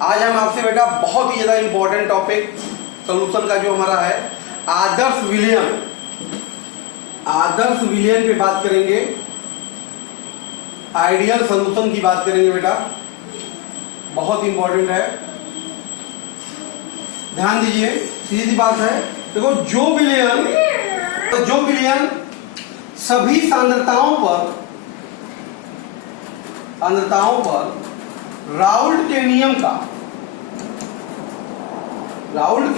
आज हम आपसे बेटा बहुत ही ज्यादा इंपॉर्टेंट टॉपिक सोल्यूशन का जो हमारा है आदर्श विलयन पे बात करेंगे। आइडियल सोल्यूशन की बात करेंगे बेटा, बहुत इंपॉर्टेंट है, ध्यान दीजिए। सीधी बात है, देखो जो विलयन सभी सांद्रताओं पर राउल्ट के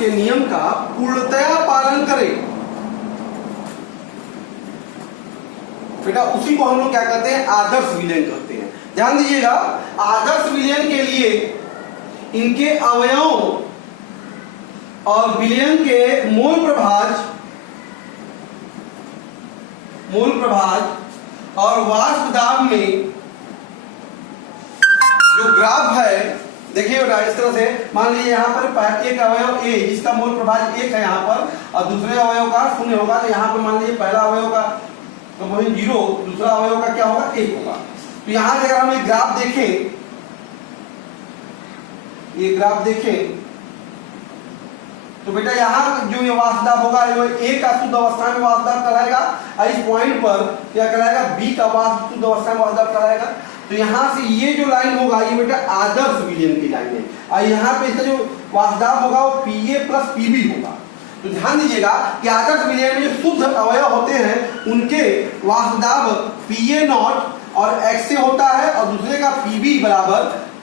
नियम का पूर्णतया पालन करे बेटा, उसी को हम लोग क्या कहते हैं, आदर्श विलयन कहते हैं। ध्यान दीजिएगा, आदर्श विलयन के लिए इनके अवयवों और विलयन के मूल प्रभाज और वाष्प दाब में जो ग्राफ है, देखिए बेटा इस तरह से मान लीजिए यहाँ पर एक अवयव ए जिसका मूल प्रभाज 1 है यहाँ पर, और दूसरे अवयव का 0 होगा। तो यहाँ पर मान लीजिए पहला अवयव का तो वही 0, दूसरा अवयव का क्या होगा, 1 होगा। तो यहाँ से अगर हम एक ग्राफ देखें, ये ग्राफ देखें तो बेटा यहाँ जो ये वाष्प दाब होगा वो ए का शुद्ध अवस्था में वाष्प दाब कराएगा, और इस पॉइंट पर क्या कराएगा, बी का वाष्प शुद्ध अवस्था में वाष्प दाब कराएगा। तो यहाँ से ये जो लाइन होगा ये बेटा आदर्श विलयन की लाइन है, और यहाँ पे इसका जो वाष्प दाब होगा वो Pa प्लस Pb होगा। तो ध्यान दीजिएगा कि आदर्श विलयन में जो शुद्ध अवयव होते हैं उनके वाष्प दाब Pa नॉट और x से होता है, और दूसरे का Pb बराबर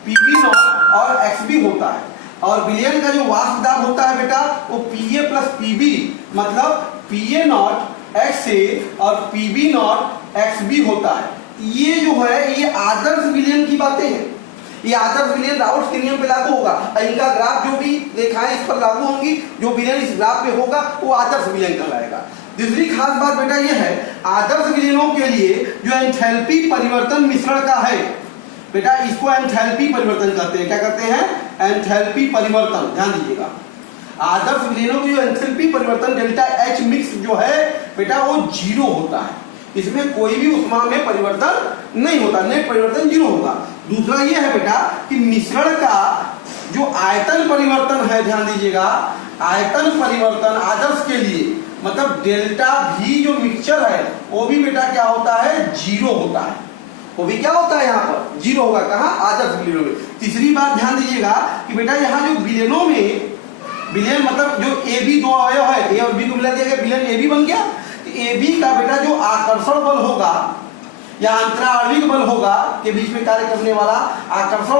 Pb नॉट और xb होता है। और विलयन का जो वाष्प दाब होता है बेटा वो Pa प्लस Pb मतलब Pa नॉट x और Pb नॉट xb होता है। ये जो है ये आदर्श विलयन की बातें हैं। ये आदर्श विलयन राउल्ट के नियम पे लागू होगा, और इनका ग्राफ जो भी रेखाएं इस पर लागू होंगी, जो विलयन इस ग्राफ पे होगा वो आदर्श विलयन कहलाएगा। दूसरी खास बात बेटा ये है, आदर्श विलयनों के लिए जो एंथैल्पी परिवर्तन मिश्रण का है बेटा, इसको एंथैल्पी परिवर्तन कहते हैं। क्या कहते हैं, एंथैल्पी परिवर्तन। ध्यान दीजिएगा, आदर्श विलयनों की जो एंथैल्पी परिवर्तन डेल्टा H मिक्स जो है बेटा वो 0 होता है, इसमें कोई भी ऊष्मा में परिवर्तन नहीं होता, नेट परिवर्तन 0 होगा। दूसरा ये है बेटा कि मिश्रण का जो आयतन परिवर्तन है, ध्यान दीजिएगा, आयतन परिवर्तन आदर्श के लिए मतलब डेल्टा V जो मिक्सचर है वो भी बेटा क्या होता है, 0 होता है। वो भी क्या होता है, यहाँ पर 0 होगा। कहाँ, आदर्श विलयनों में। तीसरी बात ध्यान दीजिएगा कि बेटा यहाँ जो विलयनों में विलयन मतलब जो AB दो अवयव है, A और B को मिला दिया गया, विलयन AB बन गया। AB का बेटा जो आकर्षण बल होगा या अंतराणविक बल होगा के बीच में कार्य करने वाला आकर्षण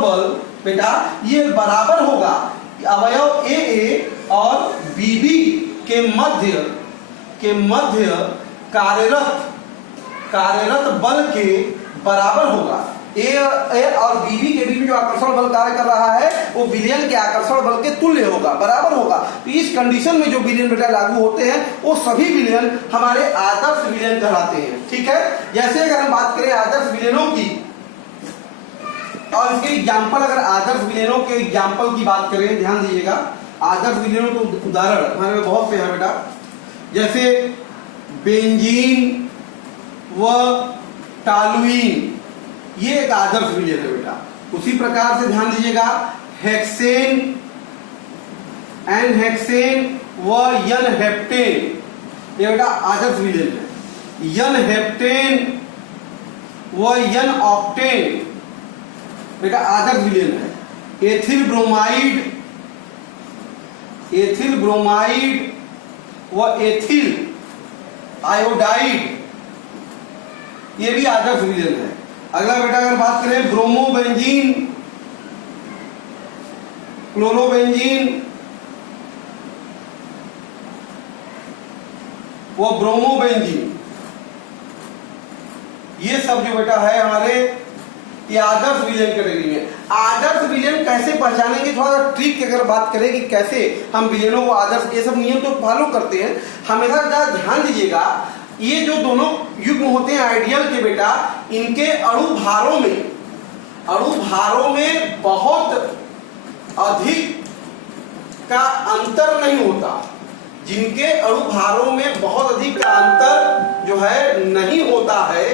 बल बेटा ये बराबर होगा अवयव AA और BB के मध्य कार्यरत बल के बराबर होगा। ए और बीबी के बीच में जो आकर्षण बल कार्य कर रहा है वो विलयन के आकर्षण बल के तुल्य होगा, बराबर होगा। तो इस कंडीशन में जो विलयन बेटा लागू होते हैं वो सभी विलयन हमारे आदर्श विलयन कहलाते हैं। ठीक है, जैसे अगर हम बात करें आदर्श विलयनों की और इसके एग्जाम्पल, अगर आदर्श विलयनों के एग्जाम्पल की बात करें, ध्यान दीजिएगा, आदर्श विलयनों के उदाहरण हमारे में बहुत से हैं बेटा, जैसे बेंजीन व टालुइन, ये एक आदर्श विलयन है बेटा। उसी प्रकार से ध्यान दीजिएगा हेक्सेन व एन-हेप्टेन, ये बेटा आदर्श विलयन है। एन-हेप्टेन व एन-ऑक्टेन बेटा आदर्श विलयन है। एथिल ब्रोमाइड व एथिल आयोडाइड, ये भी आदर्श विलयन है। अगला बेटा अगर बात करें ब्रोमोबेंजीन, क्लोरोबेंजीन वो ब्रोमोबेंजीन, ये सब जो बेटा है हमारे ये आदर्श विलयन कैटेगरी में। आदर्श विलयन कैसे पहचानेंगे, थोड़ा सा ट्रिक की अगर बात करें कि कैसे हम विलयनों को आदर्श, ये सब नियम तो फॉलो करते हैं, हमेशा ध्यान दीजिएगा ये जो दोनों युग्म होते हैं आइडियल के बेटा, इनके अणु भारों में बहुत अधिक का अंतर नहीं होता। जिनके अणु भारों में बहुत अधिक का अंतर जो है नहीं होता है,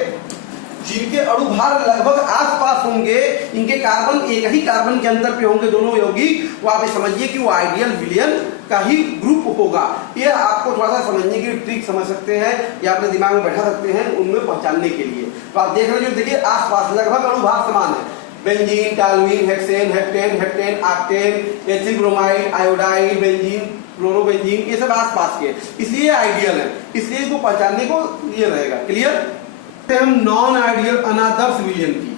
जिनके अणुभार लगभग आसपास होंगे, इनके कार्बन एक ही कार्बन के अंतर पे होंगे दोनों यौगिक, वो आप समझिए कि वो आइडियल विलयन का ही ग्रुप होगा। ये आपको थोड़ा सा समझने की ट्रिक समझ सकते हैं या अपने दिमाग में बैठा सकते हैं उनमें पहचानने के लिए। तो आप देख रहे हो, देखिए आसपास लगभग अणुभार समान है, benzene, toluene, hexane, heptane, heptane, octane, ethyl bromide, iodide, benzene, fluorobenzene, ये सब आसपास के, इसलिए आइडियल है, इसलिए इसको पहचानने को ये रहेगा। क्लियर? हम नॉन आइडियल अनादर्श विलयन की,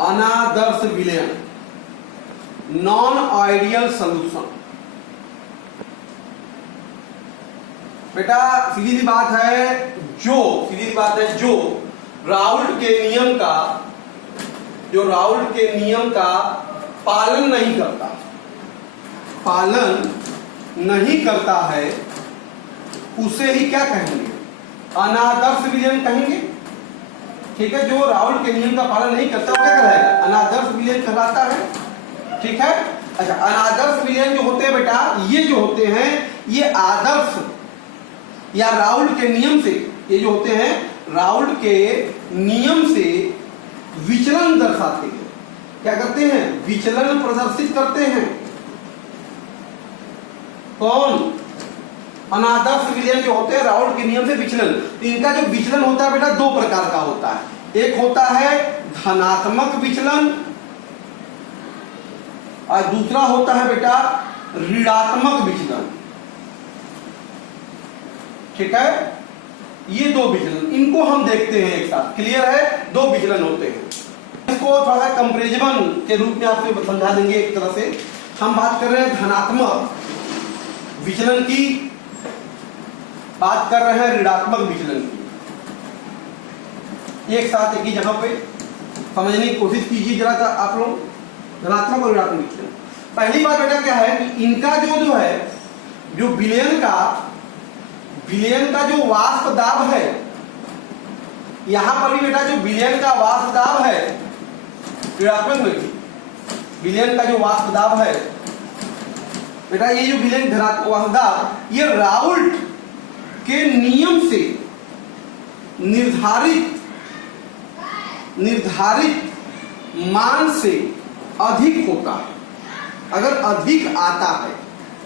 अनादर्श विलयन, नॉन आइडियल सॉल्यूशन। बेटा सीधी सी बात है, जो राउल्ट के नियम का, जो राउल्ट के नियम का पालन नहीं करता है उसे ही क्या कहेंगे? अनादर्श विलयन कहेंगे। ठीक है, जो राउल्ट के नियम का पालन नहीं करता वो क्या कहलाएगा? अनादर्श विलयन कहलाता है। ठीक है, अच्छा अनादर्श विलयन जो होते हैं बेटा, ये जो होते हैं ये आदर्श या राउल्ट के नियम से, ये जो होते हैं राउल्ट के नियम से विचलन दर्शाते हैं। क्या करते हैं? विचलन प्रदर्शित करते हैं। कौन? अनादर्श विलयन जो होते हैं राउल्ट के नियम से विचलन। इनका जो विचलन होता है बेटा दो प्रकार का होता है। एक होता है धनात्मक विचलन और दूसरा होता है बेटा ऋणात्मक विचलन। ठीक है, ये दो विचलन, इनको हम देखते हैं एक साथ। क्लियर है? दो विचलन होते हैं। इसको थोड़ा सा कंपैरिजन के रूप में आपको समझा देंगे। एक तरह से हम बात कर रहे हैं धनात्मक विचलन की, बात कर रहे हैं ऋणात्मक विचलन की। एक साथ एक ही जगह पे समझने की कोशिश कीजिए जरा सा आप लोग, धनात्मक और ऋणात्मक विचलन। पहली बात बेटा क्या है कि इनका जो है जो विलयन का जो वाष्प दाब है, यहां पर भी बेटा जो विलयन का वाष्प दाब है ऋणात्मक में, विलयन का जो वाष्प दाब है बेटा, ये जो विलयन धनात्मक वाष्प दाब, ये राउल्ट के नियम से निर्धारित मान से अधिक होता है। अगर अधिक आता है,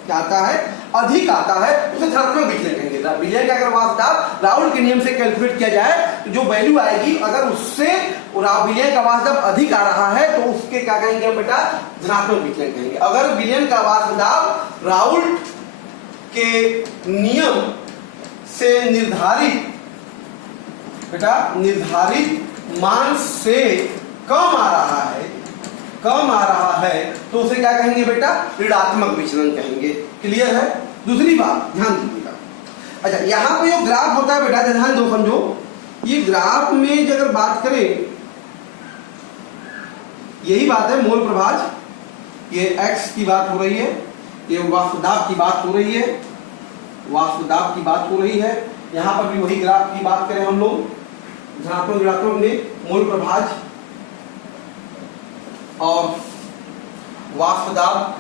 क्या आता है? अधिक आता है, उसे धनात्मक विचलन कहेंगे। विलयन का अगर वाष्प दाब राउल्ट के नियम से कैलकुलेट किया जाए तो जो वैल्यू आएगी, अगर उससे विलयन का वाष्प दाब अधिक आ रहा है तो उसके क्या कहेंगे हम बेटा? धनात्मक विचलन कहेंगे। अगर विलयन का वाष्प दाब राउल्ट के नियम से निर्धारित मान से कम आ रहा है तो उसे क्या कहेंगे बेटा? ऋणात्मक विचलन कहेंगे। क्लियर है? दूसरी बात ध्यान दीजिएगा। अच्छा यहां पे जो ग्राफ होता है बेटा, ध्यान दो, समझो, ये ग्राफ में अगर बात करें, यही बात है मोल प्रभाज, ये x की बात हो रही है, ये वाष्प दाब की बात हो रही है, वाष्प दाब की बात हो रही है। यहां पर भी वही ग्राफ की बात करें हम लोग, धनात्मक ऋणात्मक में मोल प्रभाज और वाष्प दाब,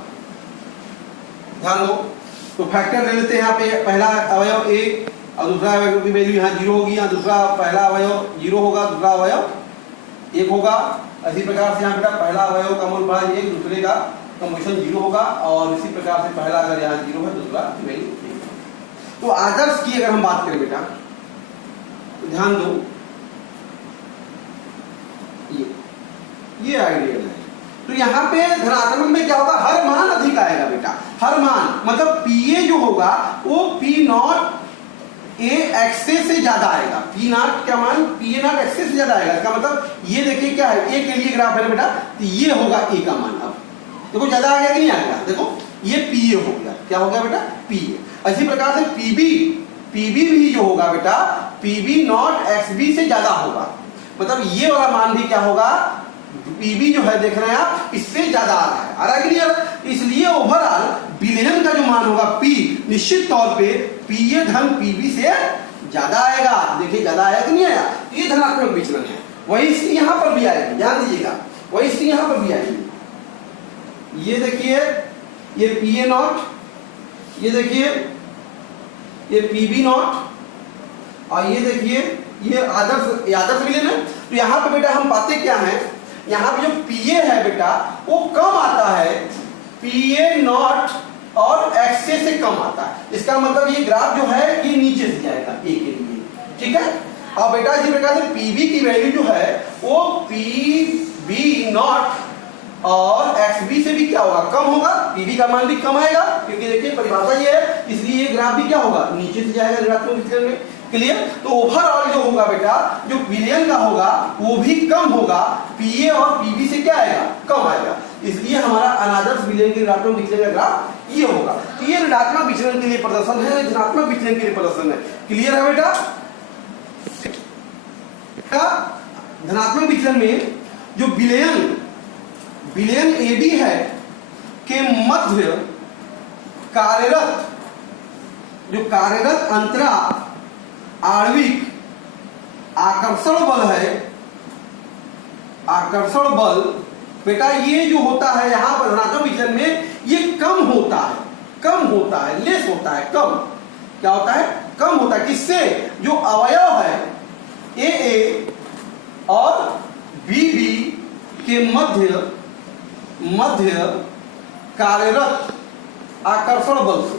ध्यान दो। तो फैक्टर ले लेते हैं यहाँ पे, पहला अवयव A और दूसरा अवयव की वैल्यू यहाँ 0 होगी, यहाँ दूसरा पहला अवयव 0 होगा, दूसरा अवयव 1 होगा। इसी प्रकार से यहाँ बेटा पहला अवयव का मोल प्रभाज 1, दूसरे का कम्पोजिशन 0 होगा, और इसी प्रकार से पहला अगर यहाँ 0 है, दूसरा वैल्यू 1। तो आदर्श की अगर हम बात करें बेटा, तो ध्यान दो, ये आइडियल है। तो यहाँ पे धनात्मक में क्या होगा? हर मान अधिक आएगा बेटा, हर मान, मतलब PA जो होगा वो P0 A एक्सेस से ज्यादा आएगा। P0 क्या मान? PA0 एक्सेस से ज्यादा आएगा। इसका मतलब ये देखिए क्या है, A के लिए ग्राफ है बेटा, तो ये होगा A का मान। अब देखो ज्यादा आ गया कि नहीं आ गया? देखो ये PA हो गया, क्या हो गया बेटा? PA। इसी प्रकार से PB भी जो होगा बेटा, PB0 XB से ज्यादा होगा, मतलब ये वाला मान भी क्या होगा? PB जो है देख रहे हैं आप, इससे ज्यादा आ रहा है कि नहीं? इसलिए ओवरऑल विलयन का जो मान होगा P, निश्चित तौर पे PA धन PB से ज्यादा आएगा। देखिए ज्यादा आया कि नहीं आया? ये धनात्मक विचलन है। वही स्थिति यहां पर भी आएगी, ध्यान दीजिएगा, वही स्थिति यहां पर भी आएगी। ये देखिए ये PA0, ये देखिए ये PB0, और ये देखिए ये आदर्श विलयन है। तो यहाँ पे बेटा हम पाते क्या है, यहाँ पे जो पीए है बेटा वो कम आता है पीए नॉट और एक्सए से कम आता है। इसका मतलब ये ग्राफ जो है ये नीचे से जाएगा ए के लिए, ठीक है। और बेटा इसी प्रकार से पीबी की वैल्यू जो है वो पीबी नॉट और एक्सबी से भी क्या होगा, कम होगा। पीबी का मान भी कम आएगा क्योंकि देखिए परिभाषा ये है, इसलिए ये ग्राफ भी क्या होगा, नीचे से जाएगा ऋणात्मक विचलन में। क्लियर। तो ओवरऑल जो होगा बेटा जो विलयन का होगा वो भी कम होगा, पीए और पीबी से क्या आएगा, कम आएगा। इसलिए हमारा अनादर्श विलयन के ऋणात्मक विचलन का ग्राफ ये होगा। तो ये ऋणात्मक विचलन के लिए प्रदर्शन है, धनात्मक विचलन के लिए प्रदर्शन है। क्लियर है बेटा। धनात्मक विचलन में जो विलयन एबी है के मध्य कार्यरत अंतरा आणविक आकर्षण बल है, आकर्षण बल बेटा ये जो होता है यहाँ पर ऋणात्मक विचलन में ये कम होता है, लेस होता है, कम क्या होता है, कम होता है। किससे, जो अवयव है ए और बी के मध्य कार्यरत आकर्षण बल से,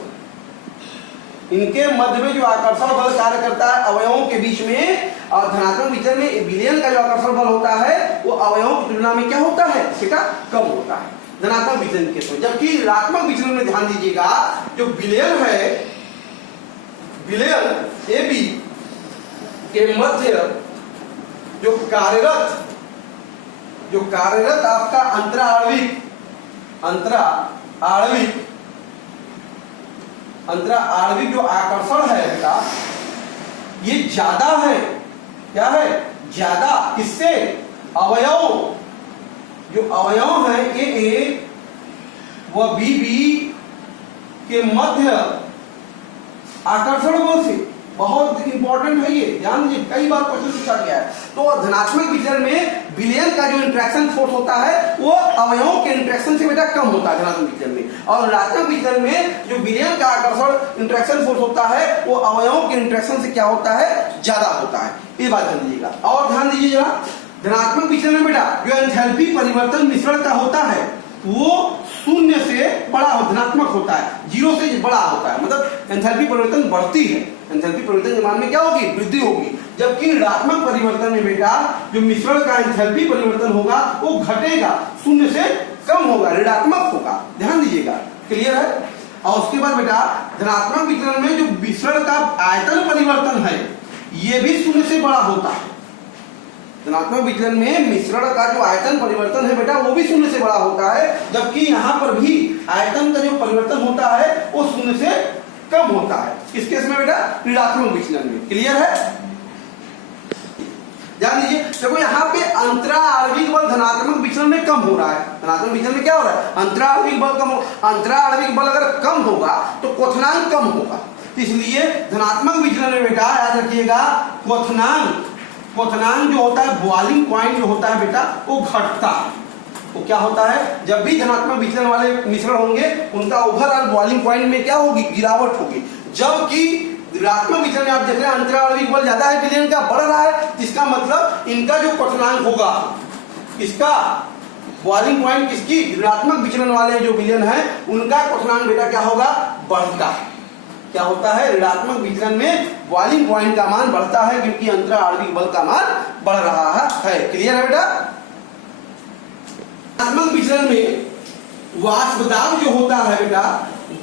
इनके मध्य में जो आकर्षण बल कार्य करता है अवयवों के बीच में, और धनात्मक विचलन में विलयन का जो आकर्षण बल होता है वो अवयवों की तुलना में क्या होता है बेटा, कम होता है धनात्मक विचलन के समय। जबकि ऋणात्मक विचलन में ध्यान दीजिएगा जो विलयन है, विलयन ए बी के मध्य जो कार्यरत आपका अंतरा आणविक जो आकर्षण है बेटा ये ज्यादा है, क्या है, ज्यादा। किससे, अवयव, जो अवयव है ए व बी के मध्य आकर्षण बल से। बहुत इंपॉर्टेंट है ये, ध्यान दीजिए, कई बार क्वेश्चन पूछा गया है। तो धनात्मक विचलन में विलयन का जो इंटरेक्शन फोर्स होता है वो अवयवों के इंटरेक्शन से बेटा कम होता है धनात्मक विचलन में, और ऋणात्मक विचलन में जो विलयन का आकर्षण इंटरेक्शन फोर्स होता है वो अवयवों के इंटरेक्शन से क्या होता है, ज्यादा होता है। ये बात ध्यान दीजिएगा। और ध्यान दीजिए जरा, धनात्मक विचलन में बेटा जो एंथैल्पी परिवर्तन मिश्रण का होता है वो शून्य से बड़ा धनात्मक होता है, 0 से बड़ा होता है, मतलब एंथैल्पी परिवर्तन बढ़ती है। एंथैल्पी परिवर्तन के मान में क्या होगी, वृद्धि होगी। जबकि ऋणात्मक परिवर्तन में बेटा जो मिश्रण का एंथैल्पी परिवर्तन होगा वो घटेगा, 0 से कम होगा, ऋणात्मक होगा। ध्यान दीजिएगा। क्लियर है। और उसके बाद बेटा धनात्मक विचलन में जो मिश्रण का आयतन परिवर्तन है ये भी 0 से बड़ा होता है। धनात्मक विचलन में मिश्रण का जो आयतन परिवर्तन है बेटा वो भी 0 से बड़ा होता है, जबकि यहाँ पर भी आयतन का जो परिवर्तन होता है वो 0 से कम होता है। किस केस में बेटा, ऋणात्मक विचलन में। क्लियर है। ध्यान दीजिए, देखो यहाँ पे अंतरा आणविक बल धनात्मक विचलन में कम हो रहा है। धनात्मक विचलन में क्या हो रहा है, अंतरा आणविक बल कम हो। अंतरा आणविक बल अगर कम होगा तो क्वथनांक कम होगा, इसलिए धनात्मक विचलन में बेटा याद रखिएगा क्वथनांक जो होता है, बॉइलिंग पॉइंट जो होता है बेटा वो घटता है। वो क्या होता है, जब भी धनात्मक विचलन वाले मिश्रण होंगे उनका ओवरऑल बॉइलिंग पॉइंट में क्या होगी, गिरावट होगी। जबकि ऋणात्मक विचलन में आप देख रहे हैं अंतरा आणविक बल ज्यादा है, विलयन का बढ़ रहा है, इसका मतलब इनका जो क्वथनांक होगा, इसका बॉइलिंग पॉइंट किसकी, ऋणात्मक विचलन वाले जो विलयन है उनका क्वथनांक बेटा क्या होगा, बढ़ता है। क्या होता है, ऋणात्मक विचलन में बॉइलिंग पॉइंट का मान बढ़ता है क्योंकि अंतरा आणविक बल का मान बढ़ रहा है। क्लियर है बेटा। ऋणात्मक विचलन में वाष्प दाब जो होता है बेटा,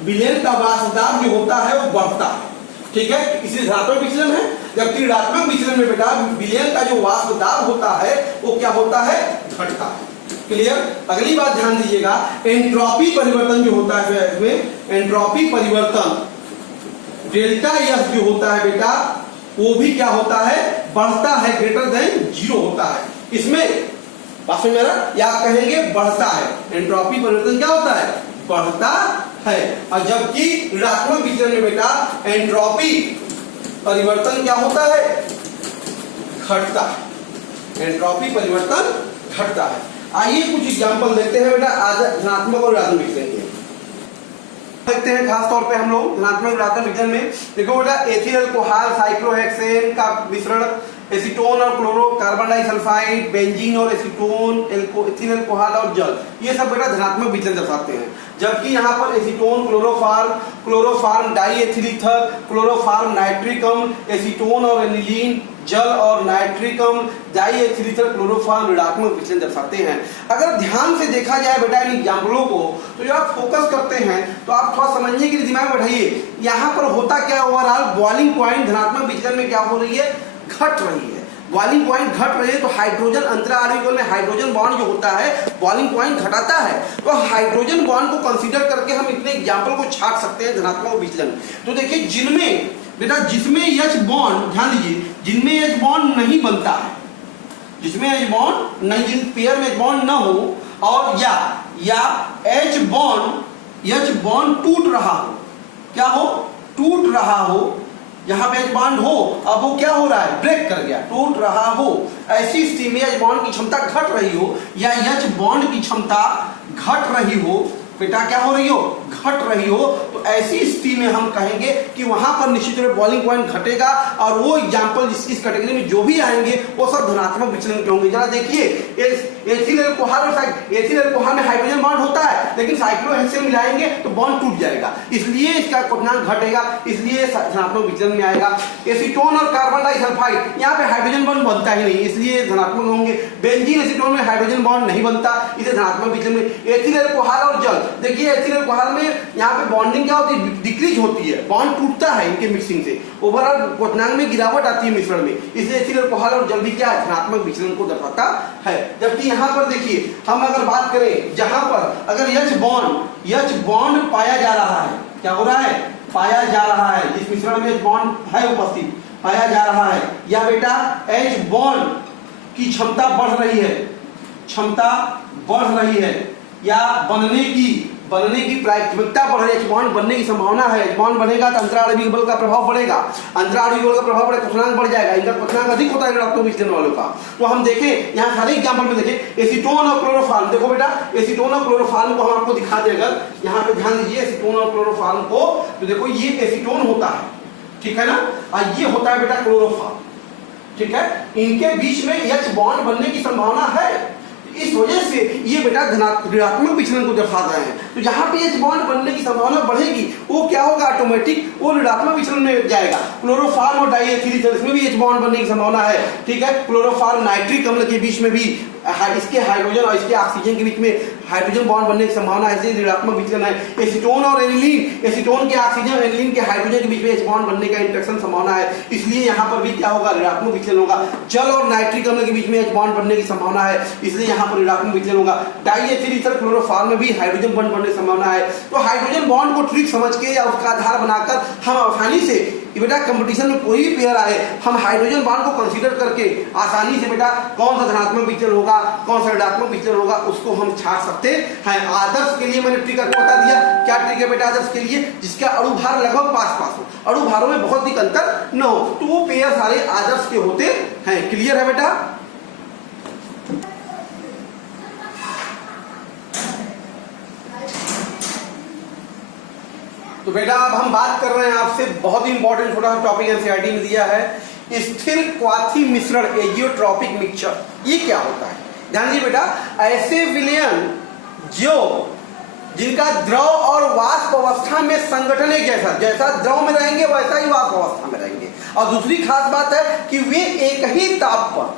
विलयन का वाष्प दाब जो होता है वो बढ़ता है, ठीक है, इसलिए धनात्मक विचलन है। जबकि ऋणात्मक विचलन में बेटा विलयन का जो वाष्प दाब होता है वो क्या होता है, घटता है। क्लियर। अगली बात ध्यान दीजिएगा, एंट्रोपी परिवर्तन जो होता है इसमें, एंट्रोपी परिवर्तन डेल्टा एफ जो होता है बेटा वो भी क्या होता है, बढ़ता है, ग्रेटर देन 0 होता है। इसमें बात में मेरा या कहेंगे बढ़ता है, एंट्रोपी परिवर्तन क्या होता है, बढ़ता है। और जबकि ऋणात्मक विचलन में बेटा एंट्रोपी परिवर्तन क्या होता है, घटता है। एंट्रोपी परिवर्तन घटता है। आइए कुछ एग्जांपल देखते हैं बेटा आज धनात्मक और ऋणात्मक विचलन के देखते हैं। खास तौर पे हम लोग धनात्मक ऋणात्मक विचलन में देखो बेटा एथिल अल्कोहल साइक्लोहेक्सेन का मिश्रण एसीटोन और क्लोरो कार्बन डाइसल्फाइड, बेंजीन और एसीटोन, एथिल अल्कोहल और जल, ये सब बेटा धनात्मक विचलन दर्शाते हैं। जबकि यहाँ पर acetone, chloroform diethyl ether, chloroform nitric अम्ल, एसीटोन और एनिलीन, जल और नाइट्रिक अम्ल, डाइएथिल ईथर, क्लोरोफार्म ऋणात्मक विचलन दर्शाते हैं। अगर ध्यान से देखा जाए बेटा इन एग्जाम्पलों को, तो जब आप फोकस करते हैं तो आप थोड़ा समझने के लिए दिमाग बैठाइए। यहाँ पर होता क्या, ओवरऑल बॉइलिंग पॉइंट धनात्मक विचलन में क्या हो रही है, घट रही है। बॉइलिंग पॉइंट घट रही है तो हाइड्रोजन अंतराणु में हाइड्रोजन बॉन्ड जो होता है बॉइलिंग पॉइंट घटाता है। तो हाइड्रोजन बॉन्ड को कंसीडर करके हम इतने एग्जाम्पल को छाट सकते हैं धनात्मक विचलन। तो देखिए जिनमें बेटा जिसमें H बॉन्ड, ध्यान दीजिए, जिनमें H बॉन्ड नहीं बनता है, जिसमें H बॉन्ड नहीं, जिन पेयर में H बॉन्ड ना हो, और या H बॉन्ड टूट रहा हो, क्या हो, टूट रहा हो, जहां पे H बॉन्ड हो अब वो क्या हो रहा है, ब्रेक कर गया, टूट रहा हो, ऐसी स्थिति में H बॉन्ड की क्षमता घट रही हो या H बॉन्ड की क्षमता घट रही हो, बेटा क्या हो रही हो, घट रही हो, तो ऐसी स्थिति में हम कहेंगे कि वहां पर निश्चित रूप से बॉइलिंग पॉइंट घटेगा। और वो एग्जांपल इस कैटेगरी में जो भी आएंगे वो सब धनात्मक विचलन के होंगे। जरा देखिए एथिल अल्कोहल में हाइड्रोजन बॉन्ड होता है, लेकिन साइक्लोहेक्सेन मिलाएंगे तो बॉन्ड टूट जाएगा, इसलिए इसका क्वथनांक घटेगा, इसलिए धनात्मक विचलन में आएगा। एसीटोन और कार्बन डाइसल्फाइड, यहाँ पे हाइड्रोजन बॉन्ड बनता ही नहीं, इसलिए धनात्मक होंगे। बेंजीन एसीटोन में हाइड्रोजन बॉन्ड नहीं बनता, इसे धनात्मक विचलन में। एथिल अल्कोहल और जल, देखिए एथिल अल्कोहल में यहाँ पे बॉन्डिंग क्या होती है, डिक्रीज होती है, बॉन्ड टूटता है इनके मिक्सिंग से, ओवरऑल क्वथनांक में गिरावट आती है मिश्रण में, इसलिए एथिल अल्कोहल और जल भी क्या है, धनात्मक विचलन को दर्शाता है। जबकि यहाँ पर देखिए हम अगर बात करें, जहां पर अगर H बॉन्ड पाया जा रहा है, क्या हो रहा है, पाया जा रहा है, जिस मिश्रण में H बॉन्ड है उपस्थित पाया जा रहा है, या बेटा H बॉन्ड की क्षमता बढ़ रही है, क्षमता बढ़ रही है, या बनने की प्राथमिकता बढ़ रही है, H बॉन्ड बनने की संभावना है, H बॉन्ड बनेगा तो अंतराणविक बल का प्रभाव बढ़ेगा, अंतराणविक बल का प्रभाव बढ़ेगा, क्वथनांक बढ़ जाएगा, इनका क्वथनांक अधिक होता है ऋणात्मक विचलन वालों का। तो हम देखें यहाँ सारे एग्जांपल में देखें, एसीटोन और क्लोरोफार्म, देखो बेटा एसीटोन और क्लोरोफार्म को हम आपको दिखा दें, अगर यहाँ पे ध्यान दीजिए एसीटोन और क्लोरोफार्म को, तो देखो ये एसीटोन होता है, ठीक है ना, और ये होता है बेटा क्लोरोफार्म, ठीक है, इनके बीच में H बॉन्ड बनने की संभावना है, इस वजह से ये बेटा ऋणात्मक विचलन को दर्शा रहे हैं। तो जहां पे H बॉन्ड बनने की संभावना बढ़ेगी वो क्या होगा, ऑटोमेटिक वो ऋणात्मक विचलन में जाएगा। क्लोरोफार्म और डाइएथिल ईथर, इसमें भी H बॉन्ड बनने की संभावना है, ठीक है। क्लोरोफार्म नाइट्रिक अम्ल के बीच में भी इसके हाइड्रोजन और इसके ऑक्सीजन के बीच में हाइड्रोजन बॉन्ड बनने की संभावना है, इसलिए ऋणात्मक विचलन है। एसीटोन और एनिलीन, एसीटोन के ऑक्सीजन और एनिलीन के हाइड्रोजन के बीच में H बॉन्ड बनने का इंटरेक्शन संभावना है, इसलिए यहाँ पर भी क्या होगा, ऋणात्मक विचलन होगा। जल और नाइट्रिक अम्ल के बीच में H बॉन्ड बनने की संभावना है, इसलिए यहाँ पर ऋणात्मक विचलन होगा। डाइएथिल ईथर क्लोरोफार्म में भी हाइड्रोजन बॉन्ड बनने की संभावना है। तो हाइड्रोजन बॉन्ड को ट्रिक समझ के या उसका आधार बनाकर हम आसानी से बेटा कंपटीशन में कोई भी पेयर आए, हम हाइड्रोजन बॉन्ड को कंसीडर करके आसानी से बेटा कौन सा धनात्मक विचलन होगा, कौन सा ऋणात्मक विचलन होगा, उसको हम छाट सकते हैं। आदर्श के लिए मैंने ट्रिक आपको बता दिया, क्या ट्रिक है बेटा आदर्श के लिए, जिसका अणु भार लगभग पास हो, अणु भारों में बहुत ही अंतर न हो, तो वो पेयर सारे आदर्श के होते हैं। क्लियर है बेटा? तो बेटा अब हम बात कर रहे हैं आपसे बहुत ही इंपॉर्टेंट छोटा सा टॉपिक एनसीईआरटी में दिया है, स्थिर क्वाथी मिश्रण एजियोट्रॉपिक मिक्सचर। ये क्या होता है, ध्यान दीजिए बेटा, ऐसे विलयन जिनका द्रव और वाष्प अवस्था में संगठन एक जैसा द्रव में रहेंगे वैसा ही वाष्प अवस्था में रहेंगे, और दूसरी खास बात है कि वे एक ही ताप पर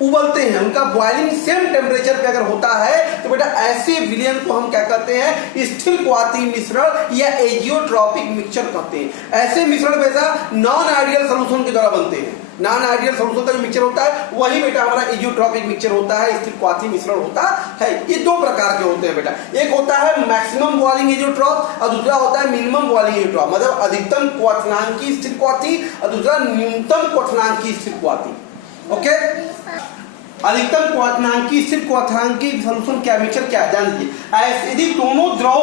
उबलते हैं, उनका बॉइलिंग सेम टेम्परेचर पे अगर होता है तो बेटा ऐसे विलयन को हम क्या कहते हैं, स्थिर क्वाथी मिश्रण या एजियोट्रॉपिक मिक्सचर कहते हैं। ऐसे मिश्रण बेटा नॉन आइडियल सॉल्यूशन के द्वारा बनते हैं, नॉन आइडियल सॉल्यूशन का जो मिक्सचर होता है वही बेटा हमारा एजियोट्रॉपिक मिक्सचर होता है, स्थिर क्वाथी मिश्रण होता है। ये दो प्रकार के होते हैं बेटा, एक होता है मैक्सिमम बॉइलिंग एजियोट्रॉप और दूसरा होता है मिनिमम बॉइलिंग एजियोट्रॉप, मतलब अधिकतम क्वथनांकी स्थिर क्वाथी और दूसरा न्यूनतम क्वथनांकी स्थिर क्वाथी। ओके, अधिकतम क्वथनांकी स्थिर क्वथनांकी सॉल्यूशन क्या मिक्सचर क्या है, जान लीजिए। यदि दोनों द्रव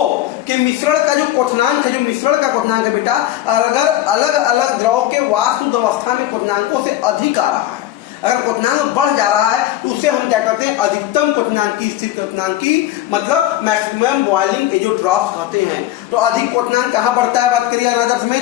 के मिश्रण का जो क्वथनांक है, जो मिश्रण का क्वथनांक है बेटा, अगर अलग अलग द्रव के वाष्प अवस्था में क्वथनांकों से अधिक आ रहा है, अगर क्वथनांक बढ़ जा रहा है तो उसे हम क्या कहते हैं, अधिकतम क्वथनांकी स्थिर क्वथनांकी, मतलब मैक्सिमम बॉइलिंग एजियोट्रॉप कहते हैं। तो अधिक क्वथनांक कहाँ बढ़ता है, बात करिए आदर्श में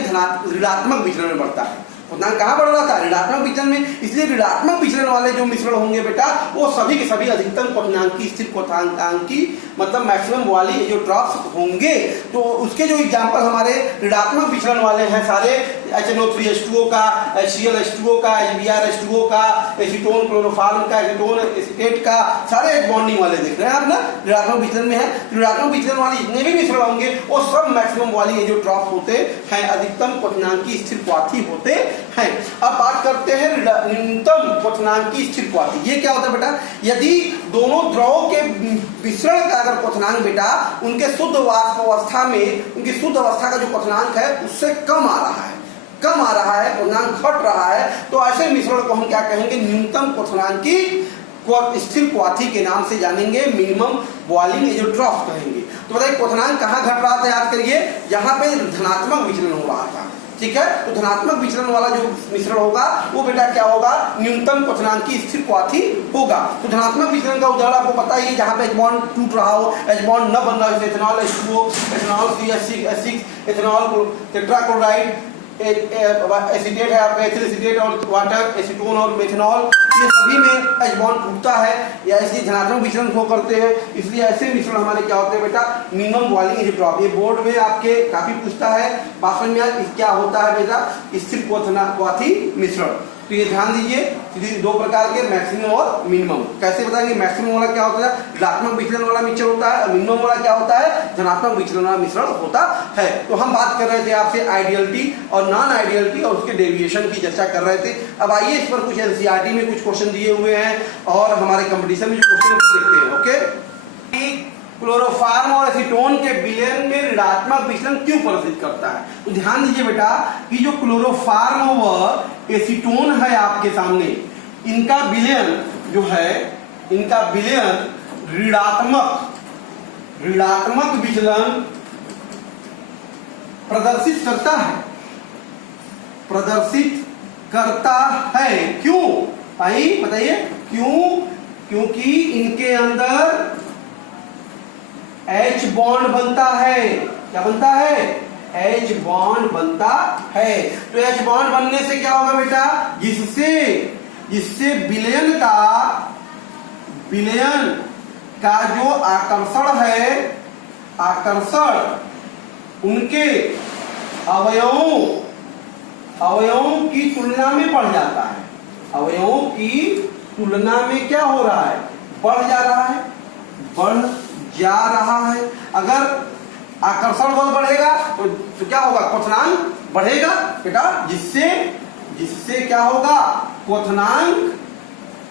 ऋणात्मक विचलन में बढ़ता है। क्वथनांक कहाँ बढ़ रहा था? ऋणात्मक विचलन में। इसलिए ऋणात्मक विचलन वाले जो मिश्रण होंगे बेटा वो सभी के सभी अधिकतम क्वथनांकी स्थिर क्वथनांकी मतलब मैक्सिमम वाली जो ड्रॉप्स होंगे। तो उसके जो एग्जांपल हमारे ऋणात्मक विचलन वाले हैं सारे HNO3H2O का, HClH2O का, HBrH2O का, एसीटोन क्लोरोफॉर्म का, एसीटोन एसीटेट का, सारे H बॉन्डिंग वाले देख रहे हैं आप ना, ऋणात्मक विचलन में है। ऋणात्मक विचलन वाले जितने भी मिश्रण होंगे वो सब मैक्सिमम वाली जो ड्रॉप्स होते हैं अधिकतम क्वथनांकी स्थिर क्वाथी होते हैं। अब बात करते हैं न्यूनतम क्वथनांकी स्थिर क्वाथी। ये क्या होता है बेटा? यदि दोनों द्रवों के मिश्रण का अगर क्वथनांक बेटा उनके शुद्ध वाष्प अवस्था में उनकी शुद्ध अवस्था का जो क्वथनांक है उससे कम आ रहा है, क्वथनांक घट रहा है, तो ऐसे मिश्रण को हम क्या कहेंगे? न्यूनतम क्वथनांकी स्थिर क्वाथी के नाम से जानेंगे, मिनिमम बॉइलिंग एजेंट्रॉफ कहेंगे। तो बताइए क्वथनांक कहाँ घट रहा था? याद करिए, यहाँ पे धनात्मक विचलन हो रहा था, ठीक है। तो धनात्मक विचलन वाला जो मिश्रण होगा वो बेटा क्या होगा? न्यूनतम क्वथनांकी स्थिर क्वाथी होगा। तो धनात्मक विचलन का उदाहरण आपको पता ही है, जहाँ पे H बॉन्ड टूट रहा हो, H बॉन्ड न बन रहा हो, ethanol H2O, ethanol CH6, ethanol tetrachloride, acetate है आपका एथिल एसीटेट और वाटर, एसीटोन और मेथनॉल, ये सभी में H बॉन्ड टूटता है या इसलिए धनात्मक विचलन शो करते हैं। इसलिए ऐसे मिश्रण हमारे क्या होते हैं बेटा? Minimum boiling azeotrope. ये बोर्ड में आपके काफी पूछता है, बात में क्या होता है बेटा? स्थिर क्वाथी मिश्रण। तो ये ध्यान दीजिए, दो प्रकार के मैक्सिमम और मिनिमम। कैसे बताएंगे? मैक्सिमम वाला क्या होता है? ऋणात्मक विचलन वाला मिश्रण होता है, और मिनिमम वाला क्या होता है? धनात्मक विचलन वाला मिश्रण होता है। तो हम बात कर रहे थे आपसे आइडियलिटी और नॉन आइडियलिटी और उसके डेविएशन की चर्चा कर रहे थे। अब आइए इस पर कुछ एनसीईआरटी में कुछ क्वेश्चन दिए हुए हैं और हमारे कंपटीशन में जो क्वेश्चन देखते हैं। ओके, क्लोरोफॉर्म और एसीटोन के विलयन में ऋणात्मक विचलन क्यों प्रदर्शित करता है? तो ध्यान दीजिए बेटा कि जो क्लोरोफॉर्म व एसीटोन है आपके सामने, इनका विलयन जो है, इनका विलयन ऋणात्मक विचलन प्रदर्शित करता है। क्यों भाई बताइए क्यों? क्योंकि इनके अंदर H बॉन्ड बनता है। क्या बनता है? H बॉन्ड बनता है। तो H बॉन्ड बनने से क्या होगा बेटा? जिससे विलयन का जो आकर्षण है, आकर्षण उनके अवयवों की तुलना में बढ़ जाता है। अवयवों की तुलना में क्या हो रहा है? बढ़ जा रहा है। अगर आकर्षण बल बढ़ेगा तो क्या होगा? क्वथनांक बढ़ेगा बेटा, जिससे क्या होगा? क्वथनांक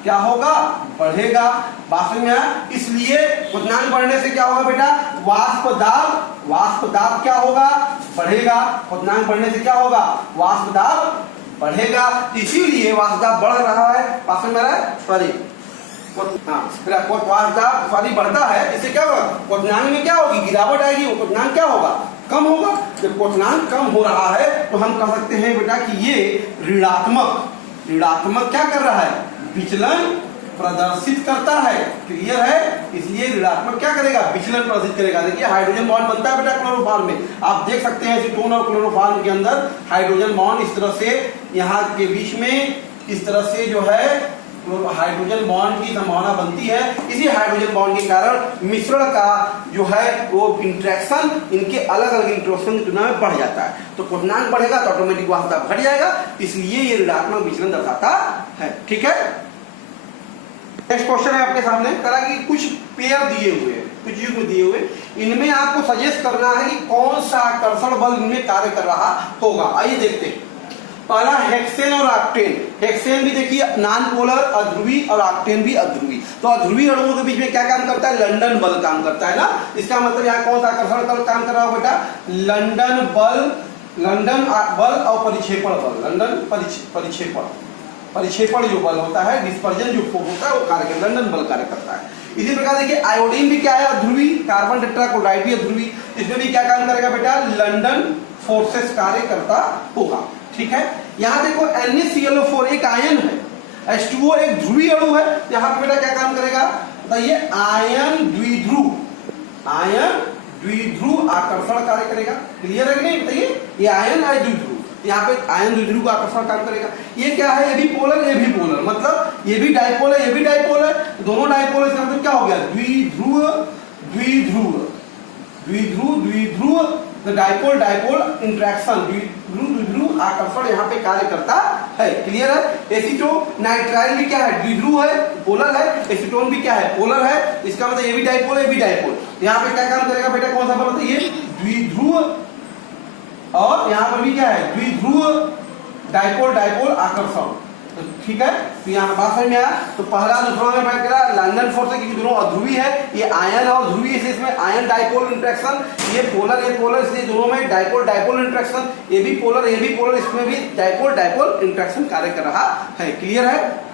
क्या होगा? बढ़ेगा। बात में इसलिए क्वथनांक बढ़ने से क्या होगा बेटा? वाष्प दाब क्या होगा? बढ़ेगा। क्वथनांक बढ़ने से क्या होगा? वाष्प दाब बढ़ेगा। इसीलिए वाष्प दाब बढ़ रहा है। बात में सॉरी बढ़ता है, इससे क्या होगा? क्वथनांक में क्या होगी? गिरावट आएगी। वो क्वथनांक क्या होगा? कम होगा। जब क्वथनांक कम हो रहा है तो हम कह सकते हैं बेटा कि ये ऋणात्मक क्या कर रहा है? विचलन प्रदर्शित करता है। क्लियर है? इसलिए ऋणात्मक क्या करेगा? विचलन प्रदर्शित करेगा। देखिए हाइड्रोजन बॉन्ड बनता है बेटा क्लोरोफॉर्म में, आप देख सकते हैं एसीटोन और क्लोरोफॉर्म के अंदर हाइड्रोजन बॉन्ड इस तरह से यहाँ के बीच में इस तरह से जो है हाइड्रोजन बॉन्ड की संभावना बनती है। इसी हाइड्रोजन बॉन्ड के कारण मिश्रण का जो है वो इंटरेक्शन इनके अलग अलग इंटरेक्शन की तुलना में बढ़ जाता है। तो क्वथनांक बढ़ेगा तो ऑटोमेटिक वाष्प दाब घट जाएगा, इसलिए ये ऋणात्मक विचलन दर्शाता है। ठीक है, नेक्स्ट क्वेश्चन है आपके सामने। करा कि कुछ पेयर दिए हुए हैं, कुछ युग्म दिए हुए, इनमें आपको सजेस्ट करना है कि कौन सा आकर्षण बल इनमें कार्य कर रहा होगा। आइए देखते हैं। पहला हेक्सेन और ऑक्टेन। हेक्सेन भी देखिए नॉन पोलर अध्रुवी और ऑक्टेन भी अध्रुवी। तो अध्रुवी अणुओं के बीच में क्या काम करता है? लंदन बल काम करता है ना। इसका मतलब यहाँ कौन सा आकर्षण बल काम कर रहा हो बेटा? लंदन बल और परिक्षेपण बल। लंदन परिक्षेपण जो बल होता है, डिस्पर्जन जो फोर्स होता है वो कार्य कर, लंदन बल कार्य करता है। इसी प्रकार देखिए आयोडीन भी क्या है? अध्रुवी। कार्बन टेट्राक्लोराइड भी अध्रुवी। इसमें भी क्या काम करेगा बेटा? लंदन फोर्सेस कार्य करता होगा। ठीक है, यहाँ देखो NaClO4 एक आयन है, H2O एक ध्रुवीय अणु है। यहाँ पे बेटा क्या काम करेगा बताइए? आयन द्विध्रुव आकर्षण कार्य करेगा। क्लियर है कि नहीं बताइए? ये आयन है द्विध्रुव, यहाँ पे आयन द्विध्रुव का आकर्षण काम करेगा। ये क्या है, ये भी पोलर, ये भी पोलर, मतलब ये भी डाइपोल है, ये भी डाइपोल है, दोनों डाइपोल, इसका मतलब क्या हो गया, द्विध्रुव द्विध्रुव द्विध्रुव द्विध्रुव, डाइपोल डाइपोल इंटरेक्शन, द्विध्रुव द्विध्रुव आकर्षण यहाँ पे कार्य करता है। क्लियर है। एसीटोनाइट्राइल भी क्या है, द्विध्रुव है, पोलर है, एसीटोन भी क्या है, पोलर है, इसका मतलब ये भी डाइपोल है, ये भी डाइपोल। यहाँ पे क्या काम करेगा बेटा, कौन सा बल बताइए, द्विध्रुव, और यहाँ पर भी क्या है, द्विध्रुव डाइपोल डाइपोल आकर्षण। तो ठीक है, तो यहाँ बात समझ में आया। तो पहला दूसरा में मैं कह रहा लैंडन फोर्स है, क्योंकि दोनों अध्रुवी है, ये आयन और ध्रुवी, इसमें आयन डाइपोल इंटरेक्शन, ये पोलर, इसलिए दोनों में डाइपोल डाइपोल इंटरेक्शन, ये भी पोलर, ये भी पोलर, इसमें भी डाइपोल डाइपोल इंटरेक्शन कार्य कर रहा है। क्लियर है।